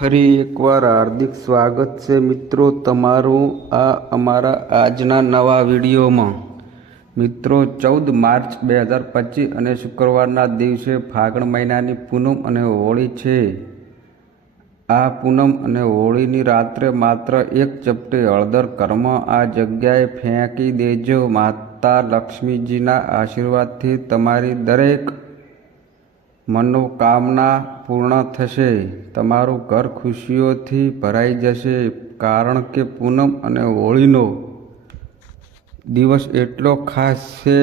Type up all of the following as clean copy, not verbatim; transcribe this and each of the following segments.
ફરી એકવાર હાર્દિક સ્વાગત છે મિત્રો તમારું આ અમારા આજના નવા વિડીયોમાં। મિત્રો 14 માર્ચ 2025 અને શુક્રવારના દિવસે ફાગણ મહિનાની પૂનમ અને હોળી છે। આ પૂનમ અને હોળીની રાત્રે માત્ર એક ચપટી હળદર ઘરમાં આ જગ્યાએ ફેંકી દેજો। માતા લક્ષ્મીજીના આશીર્વાદથી તમારી દરેક મનોકામના પૂર્ણ થશે। તમારું ઘર ખુશીઓથી ભરાઈ જશે, કારણ કે પૂનમ અને હોળીનો દિવસ એટલો ખાસ છે,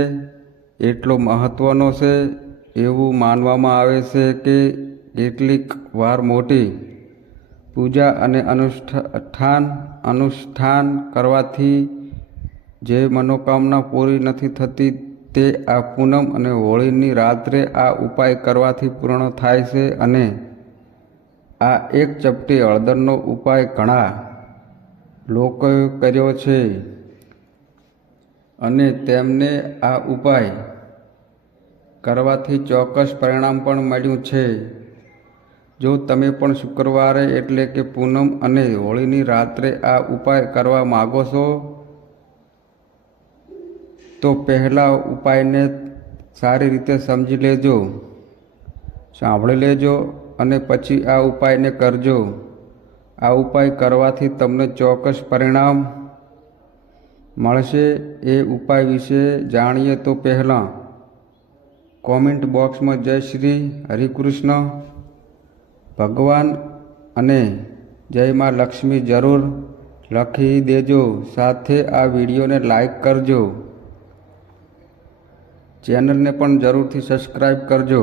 એટલો મહત્વનો છે। એવું માનવામાં આવે છે કે કેટલીક વાર મોટી પૂજા અને અનુષ્ઠાન કરવાથી જે મનોકામના પૂરી નથી થતી તે આ પૂનમ અને હોળીની રાત્રે આ ઉપાય કરવાથી પૂર્ણ થાય છે। અને આ એક ચપટી હળદરનો ઉપાય ઘણા લોકોએ કર્યો છે અને તેમને આ ઉપાય કરવાથી ચોક્કસ પરિણામ પણ મળ્યું છે। જો તમે પણ શુક્રવારે એટલે કે પૂનમ અને હોળીની રાત્રે આ ઉપાય કરવા માગો છો તો પહેલા ઉપાયને સારી રીતે સમજી લેજો, સાંભળી લેજો અને પછી આ ઉપાયને કરજો। આ ઉપાય કરવાથી તમને ચોક્કસ પરિણામ મળશે। એ ઉપાય વિશે જાણીએ તો પહેલાં કોમેન્ટ બોક્સમાં જય શ્રી હરિકૃષ્ણ ભગવાન અને જય માં લક્ષ્મી જરૂર લખી દેજો। સાથે આ વિડીયોને લાઈક કરજો, ચેનલને પણ જરૂરથી સબસ્ક્રાઈબ કરજો।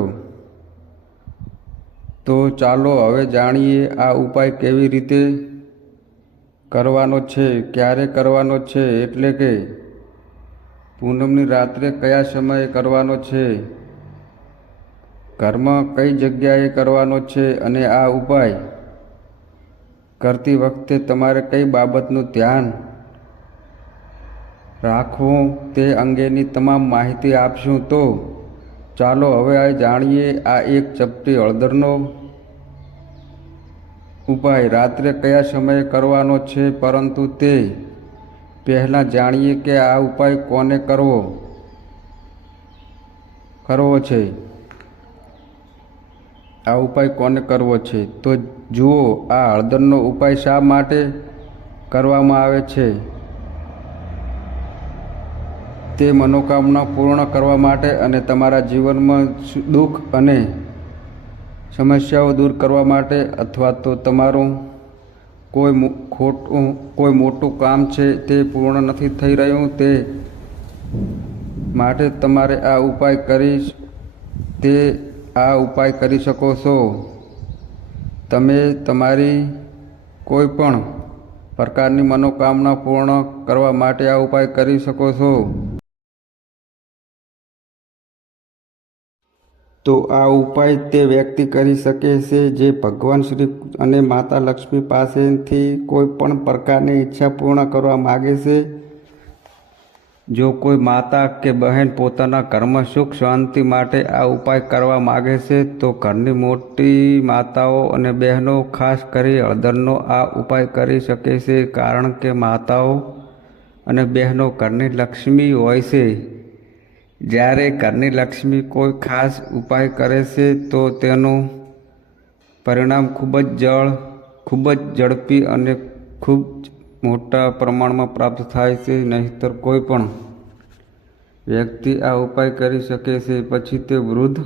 તો ચાલો હવે જાણીએ આ ઉપાય કેવી રીતે કરવાનો છે, ક્યારે કરવાનો છે, એટલે કે પૂનમની રાત્રે કયા સમયે કરવાનો છે, ઘરમાં કઈ જગ્યાએ કરવાનો છે અને આ ઉપાય કરતી વખતે તમારે કઈ બાબતનું ધ્યાન રાખવું તે અંગેની તમામ માહિતી આપશું। તો ચાલો હવે આ જાણીએ આ એક ચપટી હળદરનો ઉપાય રાત્રે કયા સમયે કરવાનો છે। પરંતુ તે પહેલાં જાણીએ કે આ ઉપાય કોને કરવો છે। આ ઉપાય કોને કરવો છે તો જુઓ, આ હળદરનો ઉપાય શા માટે કરવામાં આવે છે। તે મનોકામના પૂર્ણ કરવા માટે અને તમારા જીવનમાં દુઃખ અને સમસ્યાઓ દૂર કરવા માટે, અથવા તો તમારું કોઈ મોટું કામ છે તે પૂર્ણ નથી થઈ રહ્યું તે માટે તમારે આ ઉપાય કરી શકો છો। તમે તમારી કોઈ પણ પ્રકારની મનોકામના પૂર્ણ કરવા માટે આ ઉપાય કરી શકો છો। તો આ ઉપાય તે વ્યક્તિ કરી શકે છે જે ભગવાન શ્રી અને માતા લક્ષ્મી પાસેથી કોઈ પણ પ્રકારની ઈચ્છા પૂર્ણ કરવા માગે છે। જો કોઈ માતા કે બહેન પોતાના ઘરમાં સુખ શાંતિ માટે આ ઉપાય કરવા માગે છે તો ઘરની મોટી માતાઓ અને બહેનો ખાસ કરી હળદરનો આ ઉપાય કરી શકે છે, કારણ કે માતાઓ અને બહેનો ઘરની લક્ષ્મી હોય છે। જ્યારે ઘરની લક્ષ્મી કોઈ ખાસ ઉપાય કરે છે તો તેનું પરિણામ ખૂબ જ ઝડપી અને ખૂબ મોટા પ્રમાણમાં પ્રાપ્ત થાય છે। નહીંતર કોઈ પણ વ્યક્તિ આ ઉપાય કરી શકે છે, પછી તે વૃદ્ધ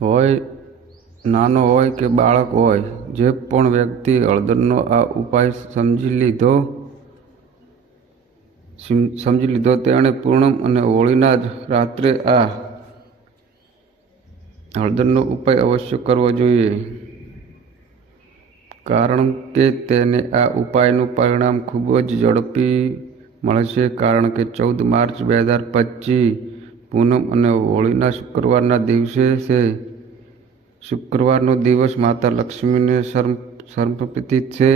હોય, નાનો હોય કે બાળક હોય, જે પણ વ્યક્તિ હળદરનો આ ઉપાય સમજી લીધો તેણે પૂનમ અને હોળીના જ રાત્રે આ હળદરનો ઉપાય અવશ્ય કરવો જોઈએ, કારણ કે તેને આ ઉપાયનું પરિણામ ખૂબ જ ઝડપી મળશે। કારણ કે 14 માર્ચ 2025 પૂનમ અને હોળીના શુક્રવારના દિવસે છે। શુક્રવારનો દિવસ માતા લક્ષ્મીને સમર્પિત છે,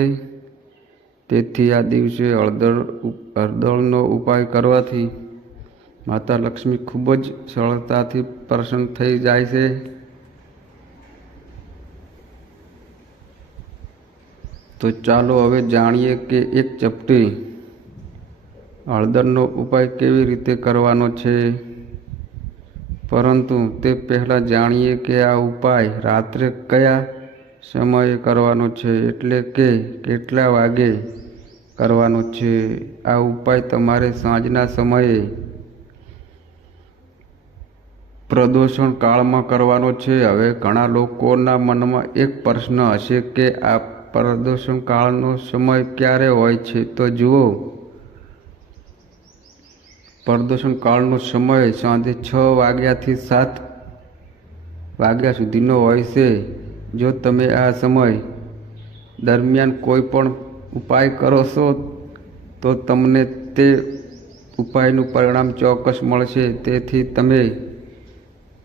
તેથી આ દિવસે હળદરનો ઉપાય કરવાથી માતા લક્ષ્મી ખૂબ જ સરળતાથી પ્રસન્ન થઈ જાય છે। તો ચાલો હવે જાણીએ કે એક ચપટી હળદરનો ઉપાય કેવી રીતે કરવાનો છે. પરંતુ તે પહેલાં જાણીએ કે આ ઉપાય રાત્રે કયા સમયે કરવાનો છે, એટલે કે કેટલા વાગે કરવાનો છે. આ ઉપાય તમારે સાંજના સમયે પ્રદોષણ કાળમાં કરવાનો છે. હવે ઘણા લોકોના મનમાં એક પ્રશ્ન હશે કે આ પ્રદોષણ કાળનો સમય ક્યારે હોય છે. તો જુઓ, પ્રદોષણ કાળનો સમય સાંજે 6 વાગ્યાથી 7 વાગ્યા સુધીનો હોય છે. જો તમે આ સમય દરમિયાન કોઈ પણ ઉપાય કરો છો તો તમને તે ઉપાયનું પરિણામ ચોક્કસ મળશે. તેથી તમે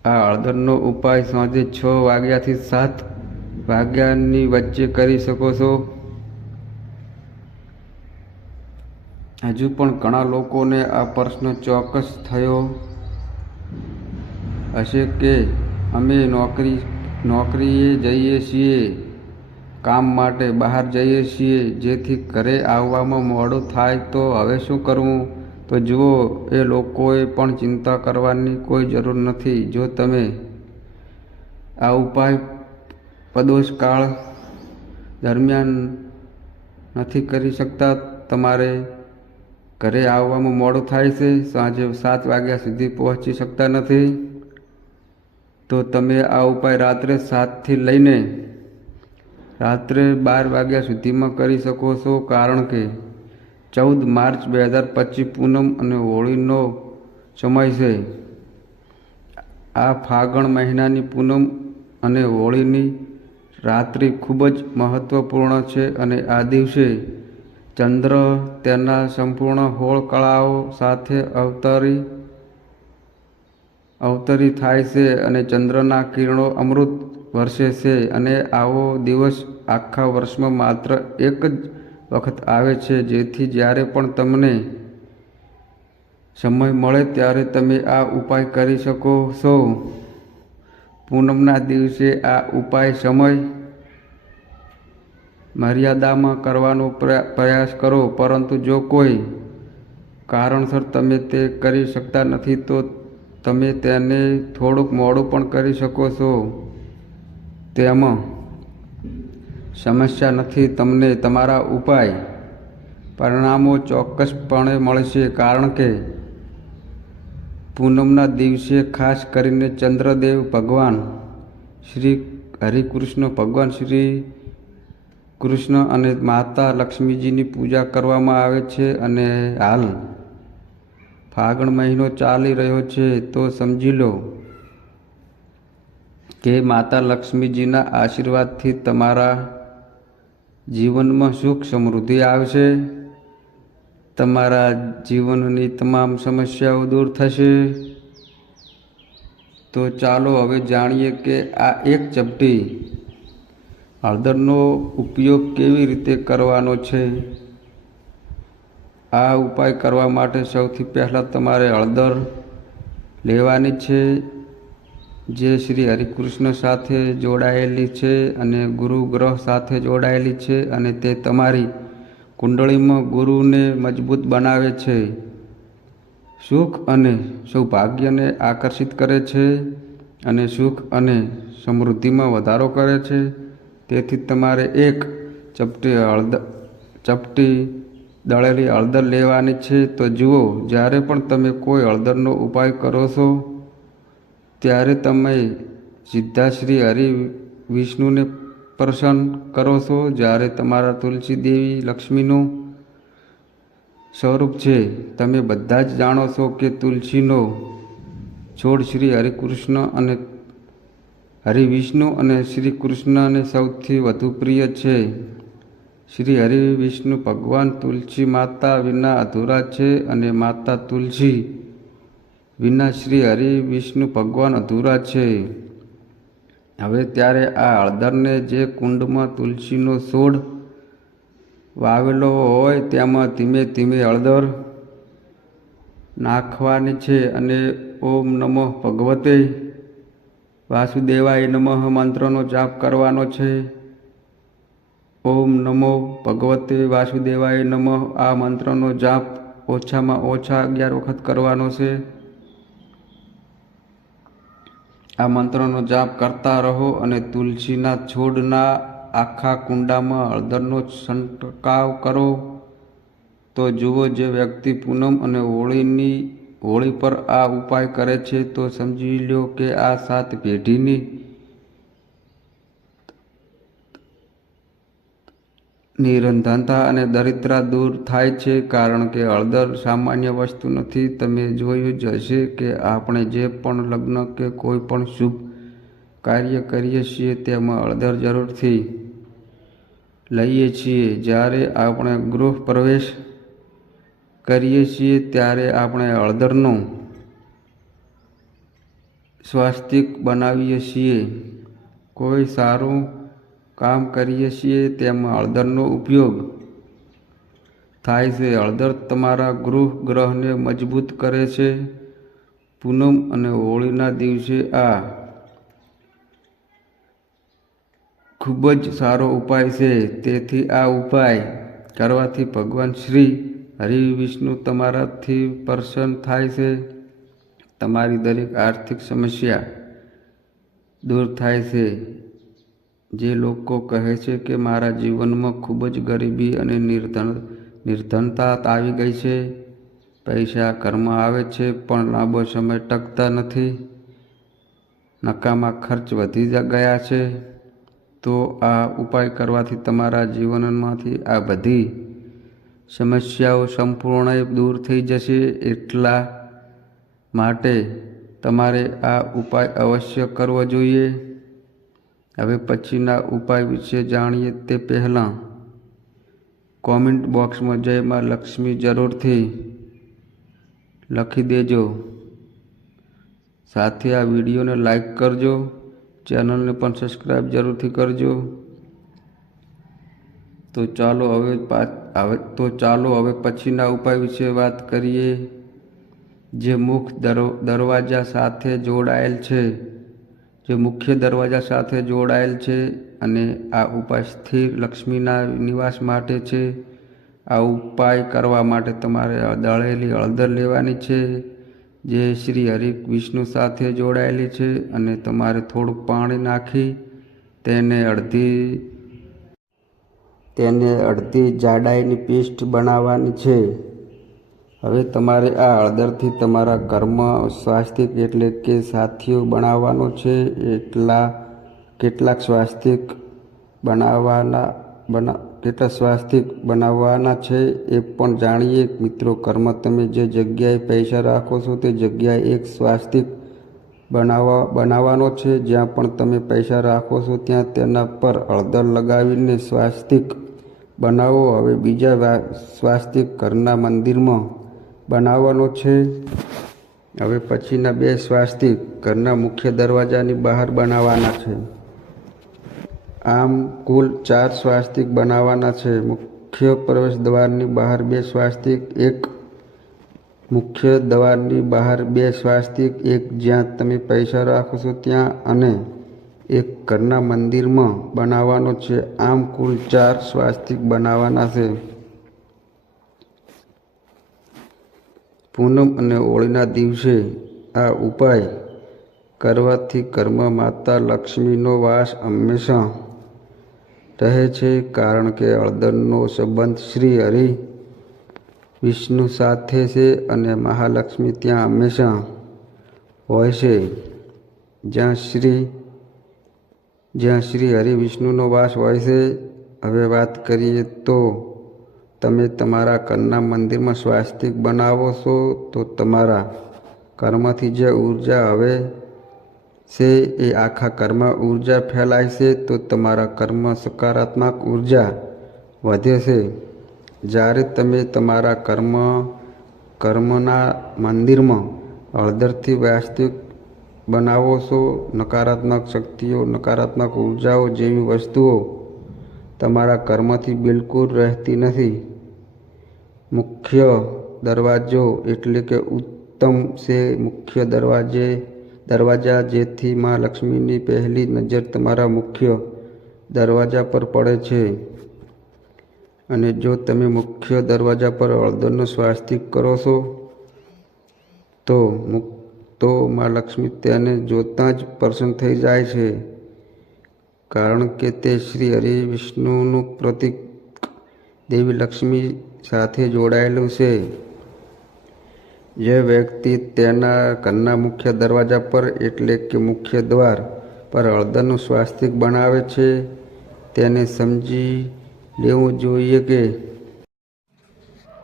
આ હળદરનો ઉપાય સાંજે 6 વાગ્યાથી 7 વાગ્યાની વચ્ચે કરી શકો છો. હજુ પણ ઘણા લોકોને આ પ્રશ્ન ચોક્કસ થયો હશે કે અમે નોકરીએ જઈએ છીએ, કામ માટે બહાર જઈએ છીએ, જેથી ઘરે આવવામાં મોડું થાય તો હવે શું કરવું? તો જુઓ, એ લોકોએ પણ ચિંતા કરવાની કોઈ જરૂર નથી. જો તમે આ ઉપાય પ્રદોષકાળ દરમિયાન નથી કરી શકતા, તમારે ઘરે આવવામાં મોડું થાય છે, સાંજે 7 વાગ્યા સુધી પહોંચી શકતા નથી, તો તમે આ ઉપાય રાત્રે 7થી લઈને રાત્રે 12 વાગ્યા સુધીમાં કરી શકો છો. કારણ કે 14 માર્ચ 2025 પૂનમ અને હોળીનો સમય છે. આ ફાગણ મહિનાની પૂનમ અને હોળીની રાત્રિ ખૂબ જ મહત્વપૂર્ણ છે અને આ દિવસે ચંદ્ર તેના સંપૂર્ણ હોળ કળાઓ સાથે અવતરી થાય છે અને ચંદ્રના કિરણો અમૃત વરસે છે. અને આવો દિવસ આખા વર્ષમાં માત્ર એક જ વખત આવે છે. જેથી જ્યારે પણ તમને સમય મળે ત્યારે તમે આ ઉપાય કરી શકો છો. પૂનમના દિવસે આ ઉપાય સમય મર્યાદામાં કરવાનો પ્રયાસ કરો. પરંતુ જો કોઈ કારણસર તમે તે કરી શકતા નથી તો તમે તેને થોડુંક મોડું પણ કરી શકો છો. તેમાં સમસ્યા નથી. તમને તમારા ઉપાય પરિણામો ચોક્કસપણે મળશે. કારણ કે પૂનમના દિવસે ખાસ કરીને ચંદ્રદેવ ભગવાન શ્રી કૃષ્ણ અને માતા લક્ષ્મીજીની પૂજા કરવામાં આવે છે. અને હાલ ફાગણ મહિનો ચાલી રહ્યો છે, તો સમજી લો કે માતા લક્ષ્મીજીના આશીર્વાદથી તમારા જીવનમાં સુખ સમૃદ્ધિ આવશે. તમારા જીવનની તમામ સમસ્યાઓ દૂર થશે. તો ચાલો હવે જાણીએ કે આ એક ચપટી હળદરનો ઉપયોગ કેવી રીતે કરવાનો છે. આ ઉપાય કરવા માટે સૌથી પહેલાં તમારે હળદર લેવાની છે, જે શ્રી હરિકૃષ્ણ સાથે જોડાયેલી છે અને ગુરુ ગ્રહ સાથે જોડાયેલી છે અને તે તમારી કુંડળીમાં ગુરુને મજબૂત બનાવે છે, સુખ અને સૌભાગ્યને આકર્ષિત કરે છે અને સુખ અને સમૃદ્ધિમાં વધારો કરે છે. તેથી તમારે એક ચપટી દળેલી હળદર લેવાની છે. તો જુઓ, જ્યારે પણ તમે કોઈ હળદરનો ઉપાય કરો છો ત્યારે તમે સીધા શ્રી હરિ વિષ્ણુને પ્રસન્ન કરો છો. જ્યારે તમારા તુલસી દેવી લક્ષ્મીનું સ્વરૂપ છે. તમે બધા જ જાણો છો કે તુલસીનો છોડ શ્રી હરિવિષ્ણુ અને શ્રી કૃષ્ણને સૌથી વધુ પ્રિય છે. શ્રી હરિવિષ્ણુ ભગવાન તુલસી માતા વિના અધૂરા છે અને માતા તુલસી વિના શ્રી હરિવિષ્ણુ ભગવાન અધૂરા છે. હવે ત્યારે આ હળદરને જે કુંડમાં તુલસીનો છોડ વાવેલો હોય તેમાં ધીમે ધીમે હળદર નાખવાની છે અને ઓમ નમઃ ભગવતે વાસુદેવાય નમઃ મંત્રનો જાપ કરવાનો છે. ઓમ નમો ભગવતે વાસુદેવાય નમઃ આ મંત્રનો જાપ ઓછામાં ઓછા 11 વખત કરવાનો છે. આ મંત્રનો જાપ કરતા રહો અને તુલસીના છોડના આખા કુંડામાં હળદરનો છંટકાવ કરો. તો જુઓ, જે વ્યક્તિ પૂનમ અને હોળી પર આ ઉપાય કરે છે તો સમજી લો કે આ 7 પેઢીની નિરંધનતા અને દરિદ્રતા દૂર થાય છે. કારણ કે હળદર સામાન્ય વસ્તુ નથી. તમે જોયું જ હશે કે આપણે જે પણ લગ્ન કે કોઈ પણ શુભ કાર્ય કરીએ છીએ તેમાં હળદર જરૂરથી લઈએ છીએ. જ્યારે આપણે ગૃહ પ્રવેશ કરીએ છીએ ત્યારે આપણે હળદરનો સ્વાસ્તિક બનાવીએ છીએ. કોઈ સારું કામ કરીએ છીએ તેમાં હળદરનો ઉપયોગ થાય છે. હળદર તમારા ગ્રહને મજબૂત કરે છે. પૂનમ અને હોળીના દિવસે આ ખૂબ જ સારો ઉપાય છે. તેથી આ ઉપાય કરવાથી ભગવાન શ્રી હરિ વિષ્ણુ તમારાથી પ્રસન્ન થાય છે. તમારી દરેક આર્થિક સમસ્યા દૂર થાય છે. જે લોકો કહે છે કે મારા જીવનમાં ખૂબ જ ગરીબી અને નિર્ધનતા આવી ગઈ છે, પૈસા ઘરમાં આવે છે પણ લાંબો સમય ટકતા નથી, નકામા ખર્ચ વધી ગયા છે, તો આ ઉપાય કરવાથી તમારા જીવનમાંથી આ બધી સમસ્યાઓ સંપૂર્ણ દૂર થઈ જશે. એટલા માટે તમારે આ ઉપાય અવશ્ય કરવો જોઈએ. હવે પછીના ઉપાય વિશે જાણીએ તે પહેલાં કોમેન્ટ બોક્સમાં જય માં લક્ષ્મી જરૂરથી લખી દેજો. સાથે આ વિડીયોને લાઈક કરજો, ચેનલને પણ સબસ્ક્રાઈબ જરૂરથી કરજો. તો ચાલો હવે પછીના ઉપાય વિશે વાત કરીએ, જે મુખ્ય દરવાજા સાથે જોડાયેલ છે. અને આ ઉપાય સ્થિર લક્ષ્મીના નિવાસ માટે છે. આ ઉપાય કરવા માટે તમારે દળેલી હળદર લેવાની છે, જે શ્રી હરિ વિષ્ણુ સાથે જોડાયેલી છે, અને તમારે થોડુંક પાણી નાખી તેને અડધી જાડાઈની પેસ્ટ બનાવવાની છે. હવે તમારે આ હળદરથી તમારા ઘરમાં સ્વાસ્તિક એટલે કે સાથીઓ બનાવવાનો છે. કેટલાક સ્વાસ્તિક બનાવવાના છે એ પણ જાણીએ. મિત્રો, ઘરમાં તમે જે જગ્યાએ પૈસા રાખો છો તે જગ્યાએ એક સ્વાસ્તિક બનાવવાનો છે. જ્યાં પણ તમે પૈસા રાખો છો ત્યાં તેના પર હળદર લગાવીને સ્વાસ્તિક બનાવો. હવે બીજા સ્વાસ્તિક ઘરના મંદિરમાં બનાવવાનો છે. હવે પછીના 2 સ્વાસ્તિક ઘરના મુખ્ય દરવાજાની બહાર બનાવવાના છે. આમ કુલ 4 સ્વાસ્તિક બનાવવાના છે. મુખ્ય પ્રવેશ દ્વારની બહાર 2 સ્વાસ્તિક, એક મુખ્ય દ્વારની બહાર 2 સ્વાસ્તિક, એક જ્યાં તમે પૈસા રાખો છો ત્યાં, અને એક ઘરના મંદિરમાં બનાવવાનો છે. આમ કુલ 4 સ્વાસ્તિક બનાવવાના છે. પૂનમ અને હોળીના દિવસે આ ઉપાય કરવાથી ઘરમાં માતા લક્ષ્મીનો વાસ હંમેશા રહે છે. કારણ કે હળદરનો સંબંધ શ્રી હરિ વિષ્ણુ સાથે છે અને મહાલક્ષ્મી ત્યાં હંમેશા હોય છે. જ્યાં શ્રી હરિ વિષ્ણુનો વાસ હોય છે. હવે વાત કરીએ તો તમે તમારા ઘરના મંદિરમાં સ્વાસ્તિક બનાવો છો તો તમારા ઘરમાંથી જે ઉર્જા આવે છે એ આખા ઘરમાં ઉર્જા ફેલાય છે, તો તમારા ઘરમાં સકારાત્મક ઉર્જા વધે છે. જ્યારે તમે તમારા ઘરના મંદિરમાં હળદરથી સ્વાસ્તિક બનાવો છો, નકારાત્મક શક્તિઓ, નકારાત્મક ઉર્જાઓ જેવી વસ્તુઓ તમારા ઘરમાંથી બિલકુલ રહેતી નથી. મુખ્ય દરવાજો એટલે કે ઉત્તમ છે મુખ્ય દરવાજા, જેથી માં લક્ષ્મીની પહેલી નજર તમારા મુખ્ય દરવાજા પર પડે છે. અને જો તમે મુખ્ય દરવાજા પર હળદરનો સ્વાસ્તિક કરો છો તો માં લક્ષ્મી તેને જોતાં જ પ્રસન્ન થઈ જાય છે, કારણ કે તે શ્રી હરિ વિષ્ણુનું પ્રતીક દેવી લક્ષ્મી સાથે જોડાયેલું છે. જે વ્યક્તિ તેના ઘરના મુખ્ય દરવાજા પર એટલે કે મુખ્ય દ્વાર પર હળદરનું સ્વાસ્તિક બનાવે છે તેને સમજી લેવું જોઈએ કે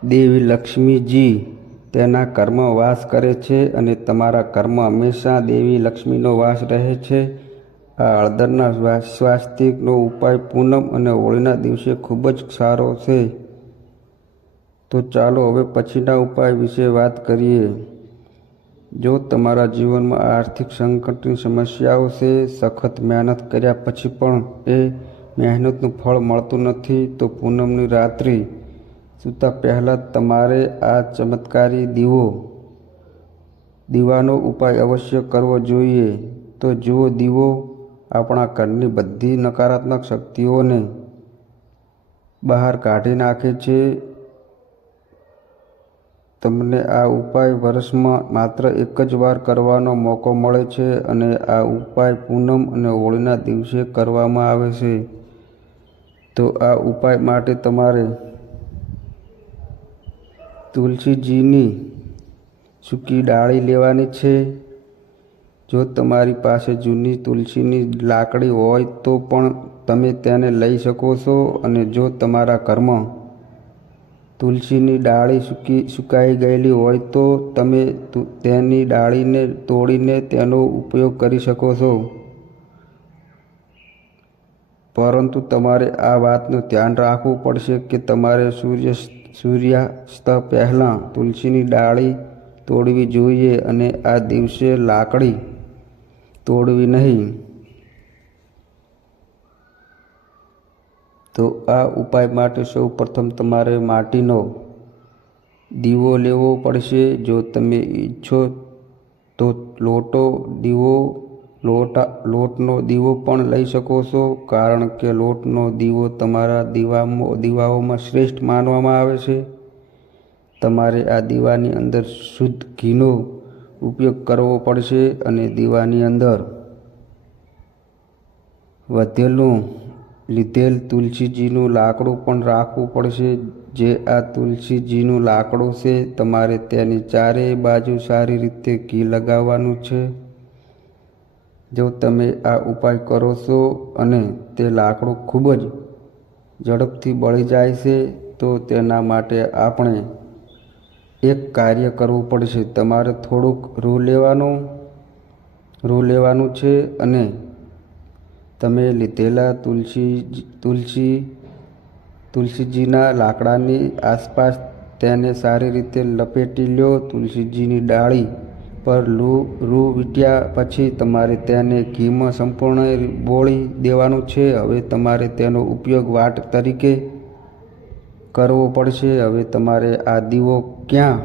દેવી લક્ષ્મીજી તેના ઘરમાં વાસ કરે છે અને તમારા ઘરમાં હંમેશા દેવી લક્ષ્મીનો વાસ રહે છે. આ હળદરના સ્વાસ્તિકનો ઉપાય પૂનમ અને હોળીના દિવસે ખૂબ જ સારો છે. તો ચાલો હવે પછીના ઉપાય વિશે વાત કરીએ. જો તમારા જીવનમાં આર્થિક સંકટની સમસ્યાઓ છે, સખત મહેનત કર્યા પછી પણ એ મહેનતનું ફળ મળતું નથી, તો પૂનમની રાત્રિ સૂતા પહેલાં તમારે આ ચમત્કારી દીવાનો ઉપાય અવશ્ય કરવો જોઈએ. તો જુઓ, દીવો આપણા ઘરની બધી નકારાત્મક શક્તિઓને બહાર કાઢી નાખે છે. તમને આ ઉપાય વર્ષમાં માત્ર એક જ વાર કરવાનો મોકો મળે છે અને આ ઉપાય પૂનમ અને હોળીના દિવસે કરવામાં આવે છે. તો આ ઉપાય માટે તમારે તુલસીજીની સૂકી ડાળી લેવાની છે. જો તમારી પાસે જૂની તુલસીની લાકડી હોય તો પણ તમે તેને લઈ શકો છો, અને જો તમારા ઘરમાં તુલસીની ડાળી સુકાઈ ગયેલી હોય તો તમે તેની ડાળીને તોડીને તેનો ઉપયોગ કરી શકો છો. પરંતુ તમારે આ વાતનું ધ્યાન રાખવું પડશે કે તમારે સૂર્યાસ્ત પહેલાં તુલસીની ડાળી તોડવી જોઈએ અને આ દિવસે લાકડી તોડવી નહીં. તો આ ઉપાય માટે સૌ પ્રથમ તમારે માટીનો દીવો લેવો પડશે. જો તમે ઈચ્છો તો લોટનો દીવો પણ લઈ શકો છો, કારણ કે લોટનો દીવો તમારા દીવાઓમાં શ્રેષ્ઠ માનવામાં આવે છે. તમારે આ દીવાની અંદર શુદ્ધ ઘીનો ઉપયોગ કરવો પડશે અને દીવાની અંદર લીધેલ તુલસીજીનું લાકડું પણ રાખવું પડશે. જે આ તુલસીજીનું લાકડું છે, તમારે તેની ચારેય બાજુ સારી રીતે ઘી લગાવવાનું છે. જો તમે આ ઉપાય કરો છો અને તે લાકડું ખૂબ જ ઝડપથી બળી જાય છે, તો તેના માટે આપણે એક કાર્ય કરવું પડશે. તમારે થોડુંક રૂ લેવાનું છે અને તમે લીધેલા તુલસીજીના લાકડાની આસપાસ તેને સારી રીતે લપેટી લો. તુલસીજીની ડાળી પર રૂ વીંટ્યા પછી તમારે તેને ઘીમાં સંપૂર્ણ બોળી દેવાનું છે. હવે તમારે તેનો ઉપયોગ વાટ તરીકે કરવો પડશે. હવે તમારે આ દીવો ક્યાં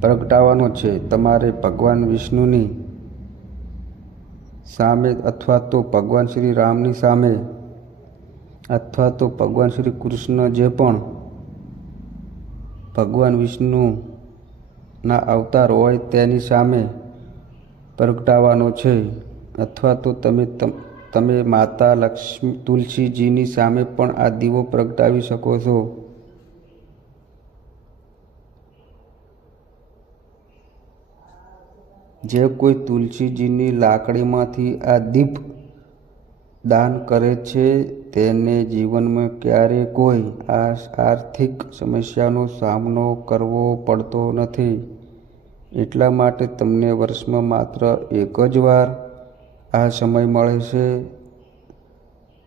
પ્રગટાવવાનો છે? તમારે ભગવાન વિષ્ણુની સામે અથવા તો ભગવાન શ્રી રામની સામે અથવા તો ભગવાન શ્રી કૃષ્ણ જે પણ ભગવાન વિષ્ણુના અવતાર હોય તેની સામે પ્રગટાવવાનો છે, અથવા તો તમે માતા તુલસીજીની સામે પણ આ દીવો પ્રગટાવી શકો છો. જે કોઈ તુલસીજીની લાકડીમાંથી આ દીપ દાન કરે છે તેને જીવનમાં ક્યારેય કોઈ આર્થિક સમસ્યાનો સામનો કરવો પડતો નથી. એટલા માટે તમને વર્ષમાં માત્ર એક જ વાર આ સમય મળે છે.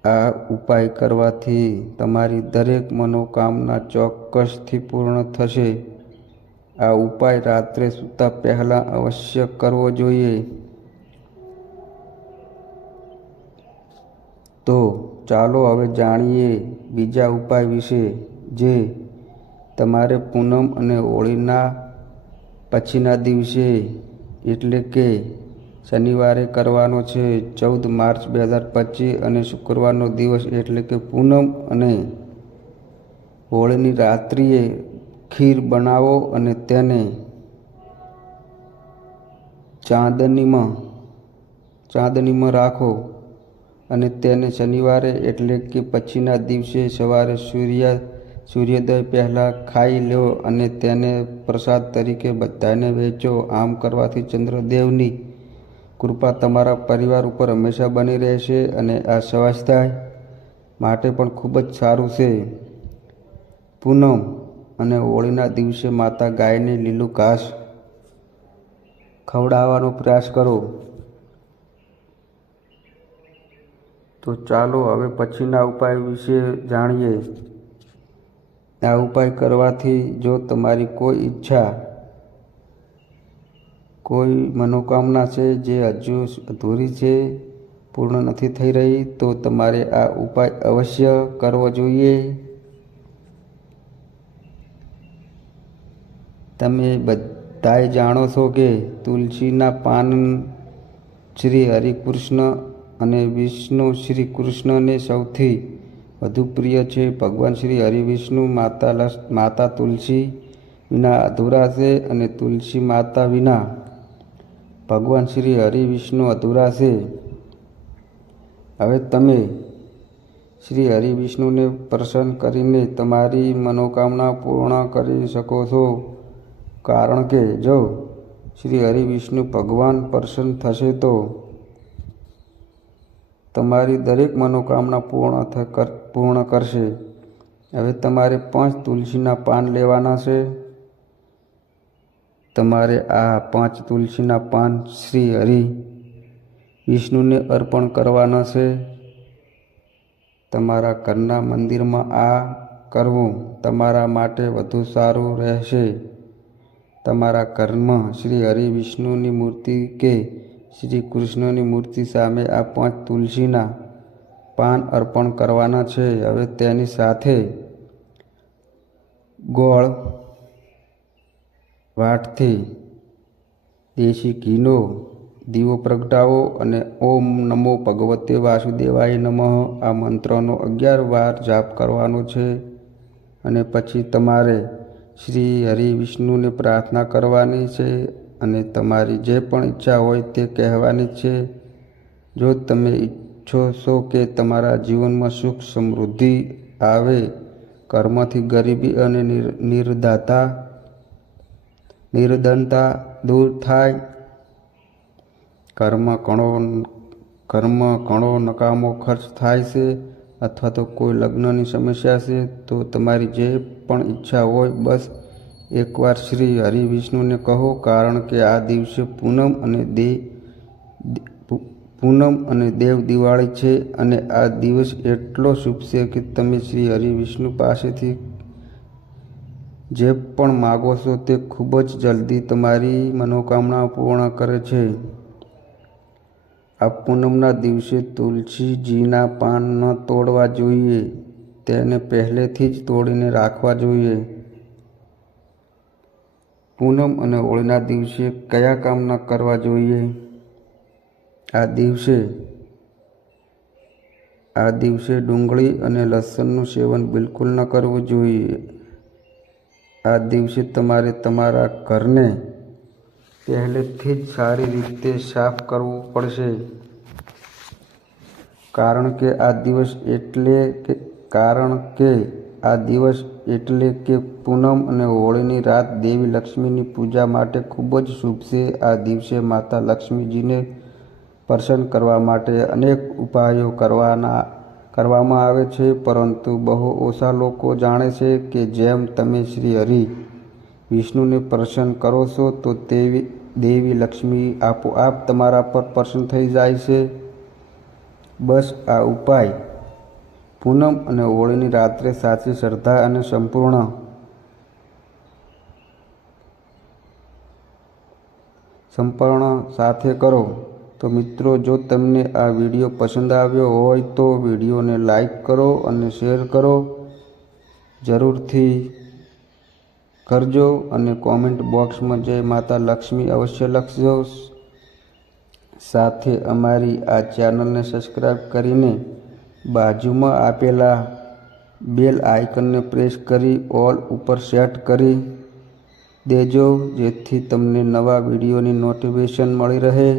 આ ઉપાય કરવાથી તમારી દરેક મનોકામના ચોક્કસથી પૂર્ણ થશે. આ ઉપાય રાત્રે સૂતા પહેલાં અવશ્ય કરવો જોઈએ. તો ચાલો હવે જાણીએ બીજા ઉપાય વિશે, જે તમારે પૂનમ અને હોળીના પછીના દિવસે એટલે કે શનિવારે કરવાનો છે. 14 માર્ચ 2025 અને શુક્રવારનો દિવસ એટલે કે પૂનમ અને હોળીની રાત્રિએ ખીર બનાવો અને તેને ચાંદનીમાં રાખો અને તેને શનિવારે એટલે કે પછીના દિવસે સવારે સૂર્યોદય પહેલાં ખાઈ લો અને તેને પ્રસાદ તરીકે બધાને વહેંચો. આમ કરવાથી ચંદ્રદેવની કૃપા તમારા પરિવાર ઉપર હંમેશા બની રહેશે અને આ સ્વાસ્થ્ય માટે પણ ખૂબ જ સારું છે. પૂનમ અને હોળીના દિવસે માતા ગાયને લીલું ઘાસ ખવડાવવાનો પ્રયાસ કરો. તો ચાલો હવે પછીના ઉપાય વિશે જાણીએ. આ ઉપાય કરવાથી જો તમારી કોઈ ઈચ્છા, કોઈ મનોકામના છે જે હજુ અધૂરી છે, પૂર્ણ નથી થઈ રહી, તો તમારે આ ઉપાય અવશ્ય કરવો જોઈએ. તમે બધાએ જાણો છો કે તુલસીના પાન શ્રી હરિકૃષ્ણ અને વિષ્ણુ શ્રી કૃષ્ણને સૌથી વધુ પ્રિય છે. ભગવાન શ્રી હરિવિષ્ણુ માતા તુલસી વિના અધૂરા છે અને તુલસી માતા વિના ભગવાન શ્રી હરિવિષ્ણુ અધૂરા છે. હવે તમે શ્રી હરિવિષ્ણુને પ્રસન્ન કરીને તમારી મનોકામના પૂર્ણ કરી શકો છો. કારણ કે જો શ્રી હરિવિષ્ણુ ભગવાન પ્રસન્ન થશે તો તમારી દરેક મનોકામના પૂર્ણ કરશે. હવે તમારે 5 તુલસીના પાન લેવાના છે. તમારે આ 5 તુલસીના પાન શ્રી હરિ વિષ્ણુને અર્પણ કરવાના છે. તમારા ઘરના મંદિરમાં આ કરવું તમારા માટે વધુ સારું રહેશે. તમારા ઘરમાં શ્રી હરિ વિષ્ણુની મૂર્તિ કે શ્રી કૃષ્ણની મૂર્તિ સામે આ 5 તુલસીના પાન અર્પણ કરવાના છે. હવે તેની સાથે ગોળ વાટથી દેશી ઘીનો દીવો પ્રગટાવો અને ઓમ નમો ભગવતે વાસુદેવાય નમઃ આ મંત્રનો 11 વાર જાપ કરવાનો છે. અને પછી તમારે શ્રી હરિ વિષ્ણુને પ્રાર્થના કરવાની છે અને તમારી જે પણ ઈચ્છા હોય તે કહેવાની છે. જો તમે ઈચ્છો છો કે તમારા જીવનમાં સુખ સમૃદ્ધિ આવે, ઘરમાંથી ગરીબી અને નિર્ધનતા દૂર થાય, ઘરમાં ઘણો નકામો ખર્ચ થાય છે અથવા તો કોઈ લગ્નની સમસ્યા છે, તો તમારી જે પણ ઈચ્છા હોય બસ એકવાર શ્રી હરિ વિષ્ણુને કહો. કારણ કે આ દિવસે પૂનમ અને દેવ દિવાળી છે અને આ દિવસ એટલો શુભ છે કે તમે શ્રી હરિ વિષ્ણુ પાસેથી જે પણ માગો છો તે ખૂબ જ જલ્દી તમારી મનોકામના પૂર્ણ કરે છે. આ પૂનમના દિવસે તુલસીજીના પાન ન તોડવા જોઈએ, તેને પહેલેથી જ તોડીને રાખવા જોઈએ. પૂનમ અને હોળીના દિવસે કયા કામ ન કરવા જોઈએ? આ દિવસે ડુંગળી અને લસણનું સેવન બિલકુલ ન કરવું જોઈએ. આ દિવસે તમારે તમારા ઘરને પહેલેથી જ સારી રીતે સાફ કરવું પડશે. કારણ કે આ દિવસ એટલે કે પૂનમ અને હોળીની રાત દેવી લક્ષ્મીની પૂજા માટે ખૂબ જ શુભ છે. આ દિવસે માતા લક્ષ્મીજીને પ્રસન્ન કરવા માટે અનેક ઉપાયો કરવામાં આવે છે, પરંતુ બહુ ઓછા લોકો જાણે છે કે જેમ તમે શ્રી હરિ વિષ્ણુને પ્રસન્ન કરો છો તો દેવી લક્ષ્મી આપોઆપ તમારા પર પ્રસન્ન થઈ જાય છે. બસ આ ઉપાય પૂનમ અને હોળીની રાત્રે સાચી શ્રદ્ધા અને સંપૂર્ણ સાથે કરો. તો મિત્રો, જો તમને આ વિડીયો પસંદ આવ્યો હોય તો વિડીયોને લાઈક કરો અને શેર કરો જરૂરથી કરજો અને કોમેન્ટ બોક્સમાં જય માતા લક્ષ્મી અવશ્ય લખજો. સાથે અમારી આ ચેનલને સબસ્ક્રાઈબ કરીને બાજુમાં આપેલા બેલ આઇકનને પ્રેસ કરી ઓલ ઉપર સેટ કરી દેજો, જેથી તમને નવા વિડીયોની નોટિફિકેશન મળી રહે।